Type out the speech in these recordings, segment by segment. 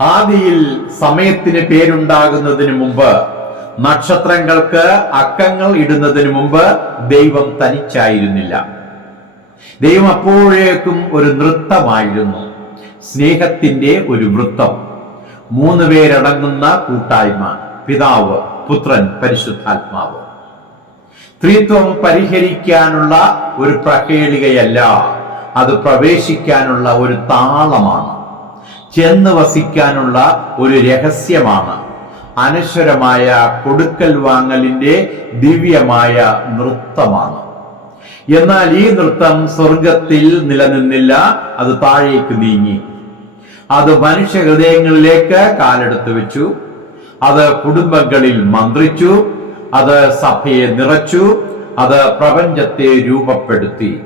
ആദിയിൽ സമയത്തിന് പേരുണ്ടാകുന്നതിന് മുമ്പ് നക്ഷത്രങ്ങൾക്ക് അക്കങ്ങൾ ഇടുന്നതിന് മുമ്പ് ദൈവം തനിച്ചായിരുന്നില്ല. ദൈവം അപ്പോഴേക്കും ഒരു നൃത്തമായിരുന്നു. സ്നേഹത്തിന്റെ ഒരു വൃത്തം. മൂന്ന് പേരടങ്ങുന്ന കൂട്ടായ്മ. പിതാവ് പുത്രൻ പരിശുദ്ധാത്മാവ്. സ്ത്രീത്വം പരിഹരിക്കാനുള്ള ഒരു പ്രഹേളികയല്ല അത് പ്രവേശിക്കാനുള്ള ഒരു താളമാണ്. ചെന്ന് വസിക്കാനുള്ള ഒരു രഹസ്യമാണ്. അനശ്വരമായ കൊടുക്കൽ വാങ്ങലിന്റെ ദിവ്യമായ നൃത്തമാണ്. എന്നാൽ ഈ നൃത്തം സ്വർഗത്തിൽ നിലനിന്നില്ല അത് താഴേക്ക് നീങ്ങി. അത് മനുഷ്യ ഹൃദയങ്ങളിലേക്ക് കാലെടുത്ത് വെച്ചു. അത് കുടുംബങ്ങളിൽ മന്ത്രിച്ചു. അത് സഭയെ നിറച്ചു. അത് പ്രപഞ്ചത്തെ രൂപപ്പെടുത്തി.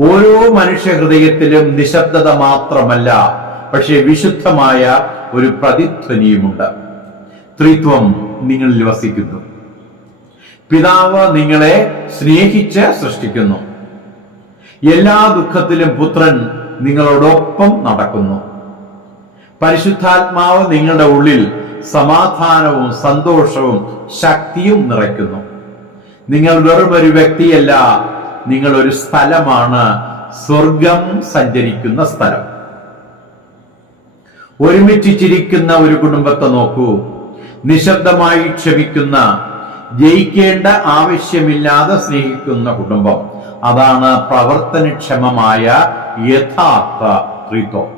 ഓരോ മനുഷ്യ ഹൃദയത്തിലും നിശബ്ദത മാത്രമല്ല പക്ഷെ വിശുദ്ധമായ ഒരു പ്രതിധ്വനിയുമുണ്ട്. ത്രിത്വം നിങ്ങളിൽ വസിക്കുന്നു. പിതാവ് നിങ്ങളെ സ്നേഹിച്ച് സൃഷ്ടിക്കുന്നു. എല്ലാ ദുഃഖത്തിലും പുത്രൻ നിങ്ങളോടൊപ്പം നടക്കുന്നു. പരിശുദ്ധാത്മാവ് നിങ്ങളുടെ ഉള്ളിൽ സമാധാനവും സന്തോഷവും ശക്തിയും നിറയ്ക്കുന്നു. നിങ്ങൾ വെറും ഒരു വ്യക്തിയല്ല നിങ്ങൾ ഒരു സ്ഥലമാണ്. സ്വർഗം സഞ്ചരിക്കുന്ന സ്ഥലം. ഒരുമിച്ച് ചിരിക്കുന്ന ഒരു കുടുംബത്തെ നോക്കൂ. നിശബ്ദമായി ക്ഷമിക്കുന്ന ജയിക്കേണ്ട ആവശ്യമില്ലാതെ സ്നേഹിക്കുന്ന കുടുംബം. അതാണ് പ്രവർത്തനക്ഷമമായ യഥാർത്ഥ സ്ത്രീത്വം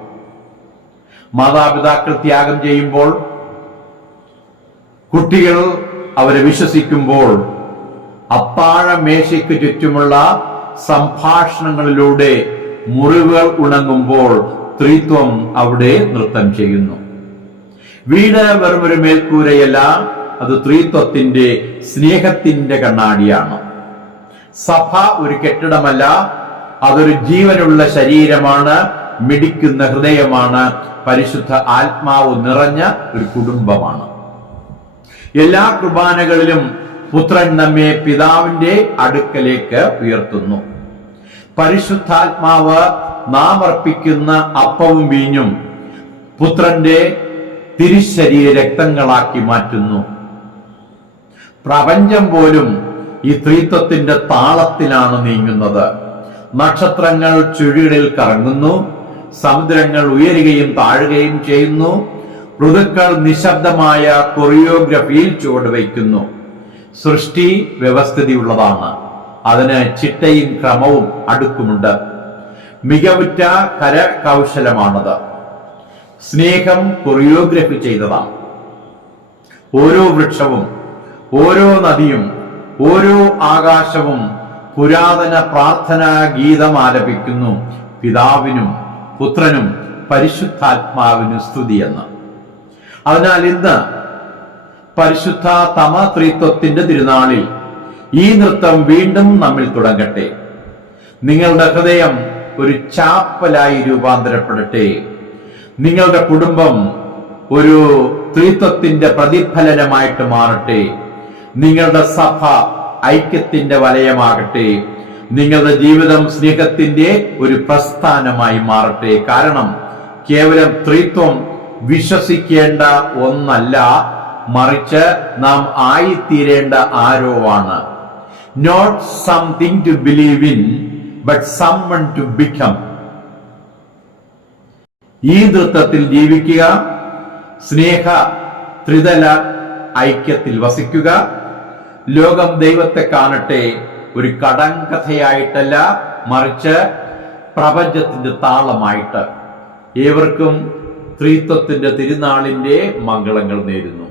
മാതാപിതാക്കൾ ത്യാഗം ചെയ്യുമ്പോൾ കുട്ടികൾ അവരെ വിശ്വസിക്കുമ്പോൾ അപ്പാഴ മേശയ്ക്ക് ചുറ്റുമുള്ള സംഭാഷണങ്ങളിലൂടെ മുറിവുകൾ ഉണങ്ങുമ്പോൾ ത്രിത്വം അവിടെ നൃത്തം ചെയ്യുന്നു. വീട് വെറും ഒരു മേൽക്കൂരയല്ല അത് സ്ത്രീത്വത്തിന്റെ സ്നേഹത്തിന്റെ കണ്ണാടിയാണ്. സഭ ഒരു കെട്ടിടമല്ല അതൊരു ജീവനുള്ള ശരീരമാണ് മിടിക്കുന്ന ഹൃദയമാണ് പരിശുദ്ധ ആത്മാവ് നിറഞ്ഞ ഒരു കുടുംബമാണ്. എല്ലാ കുർബാനകളിലും പുത്രൻ നമ്മെ പിതാവിന്റെ അടുക്കലേക്ക് ഉയർത്തുന്നു. പരിശുദ്ധാത്മാവ് നാം അർപ്പിക്കുന്ന അപ്പവും വീഞ്ഞും പുത്രന്റെ തിരിശരീര രക്തങ്ങളാക്കി മാറ്റുന്നു. പ്രപഞ്ചം പോലും ഈ ത്രീത്വത്തിന്റെ താളത്തിലാണ് നീങ്ങുന്നത്. നക്ഷത്രങ്ങൾ ചുഴികളിൽ കറങ്ങുന്നു സമുദ്രങ്ങൾ ഉയരുകയും താഴുകയും ചെയ്യുന്നു ഋതുക്കൾ നിശബ്ദമായ കൊറിയോഗ്രഫിയിൽ ചുവടുവയ്ക്കുന്നു സൃഷ്ടി വ്യവസ്ഥിതിയുള്ളതാണ്. അതിന് ചിട്ടയും ക്രമവും അടുക്കുമുണ്ട്. മികവുറ്റ കരകൗശലമാണത്. സ്നേഹം കൊറിയോഗ്രഫി ചെയ്തതാണ്. ഓരോ വൃക്ഷവും ഓരോ നദിയും ഓരോ ആകാശവും പുരാതന പ്രാർത്ഥനാ ഗീതം ആലപിക്കുന്നു. പിതാവിനും പുത്രനും പരിശുദ്ധാത്മാവിനും സ്തുതിയെന്ന് അതിനാൽ ഇന്ന് പരിശുദ്ധ തമ ത്രിത്വത്തിന്റെ തിരുനാളിൽ ഈ നൃത്തം വീണ്ടും നമ്മിൽ തുടങ്ങട്ടെ. നിങ്ങളുടെ ഹൃദയം ഒരു ചാപ്പലായി രൂപാന്തരപ്പെടട്ടെ. നിങ്ങളുടെ കുടുംബം ഒരു ത്രിത്വത്തിന്റെ പ്രതിഫലനമായിട്ട് മാറട്ടെ. നിങ്ങളുടെ സഭ ഐക്യത്തിന്റെ വലയമാകട്ടെ. നിങ്ങളുടെ ജീവിതം സ്നേഹത്തിന്റെ ഒരു പ്രസ്ഥാനമായി മാറട്ടെ. കാരണം കേവലം ത്രിത്വം വിശ്വസിക്കേണ്ട ഒന്നല്ല മറിച്ച് നാം ആയിത്തീരേണ്ട ആരോ ആണ്. Not something to believe in but someone to become ഈ നൃത്തത്തിൽ ജീവിക്കുക സ്നേഹ ത്രിതല ഐക്യത്തിൽ വസിക്കുക ലോകം ദൈവത്തെ കാണട്ടെ ഒരു കടങ്കഥയായിട്ടല്ല മറിച്ച് പ്രപഞ്ചത്തിന്റെ താളമായിട്ട്. ഏവർക്കും സ്ത്രീത്വത്തിന്റെ തിരുനാളിന്റെ മംഗളങ്ങൾ നേരുന്നു.